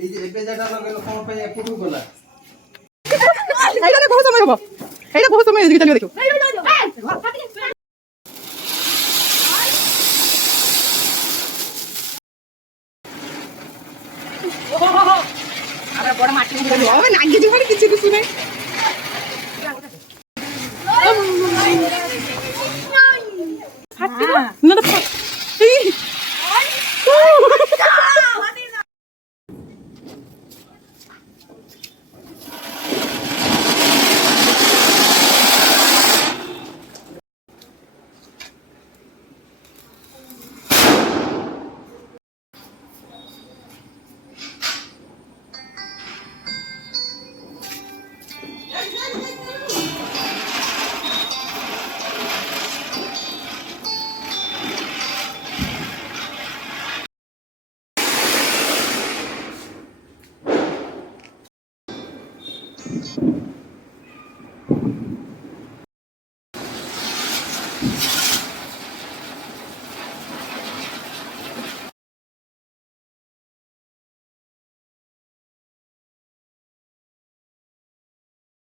এই যে এই পেজাটা লাগালো কোন পেজে ফুটু গলা এইটা বহুত সময় হবো এইটা বহুত সময় এদিকে চালিয়ে দেখো আরে বড় মাটি দিয়ে হবে না গিয়ে জীবনে কিছু কিছু নাই না না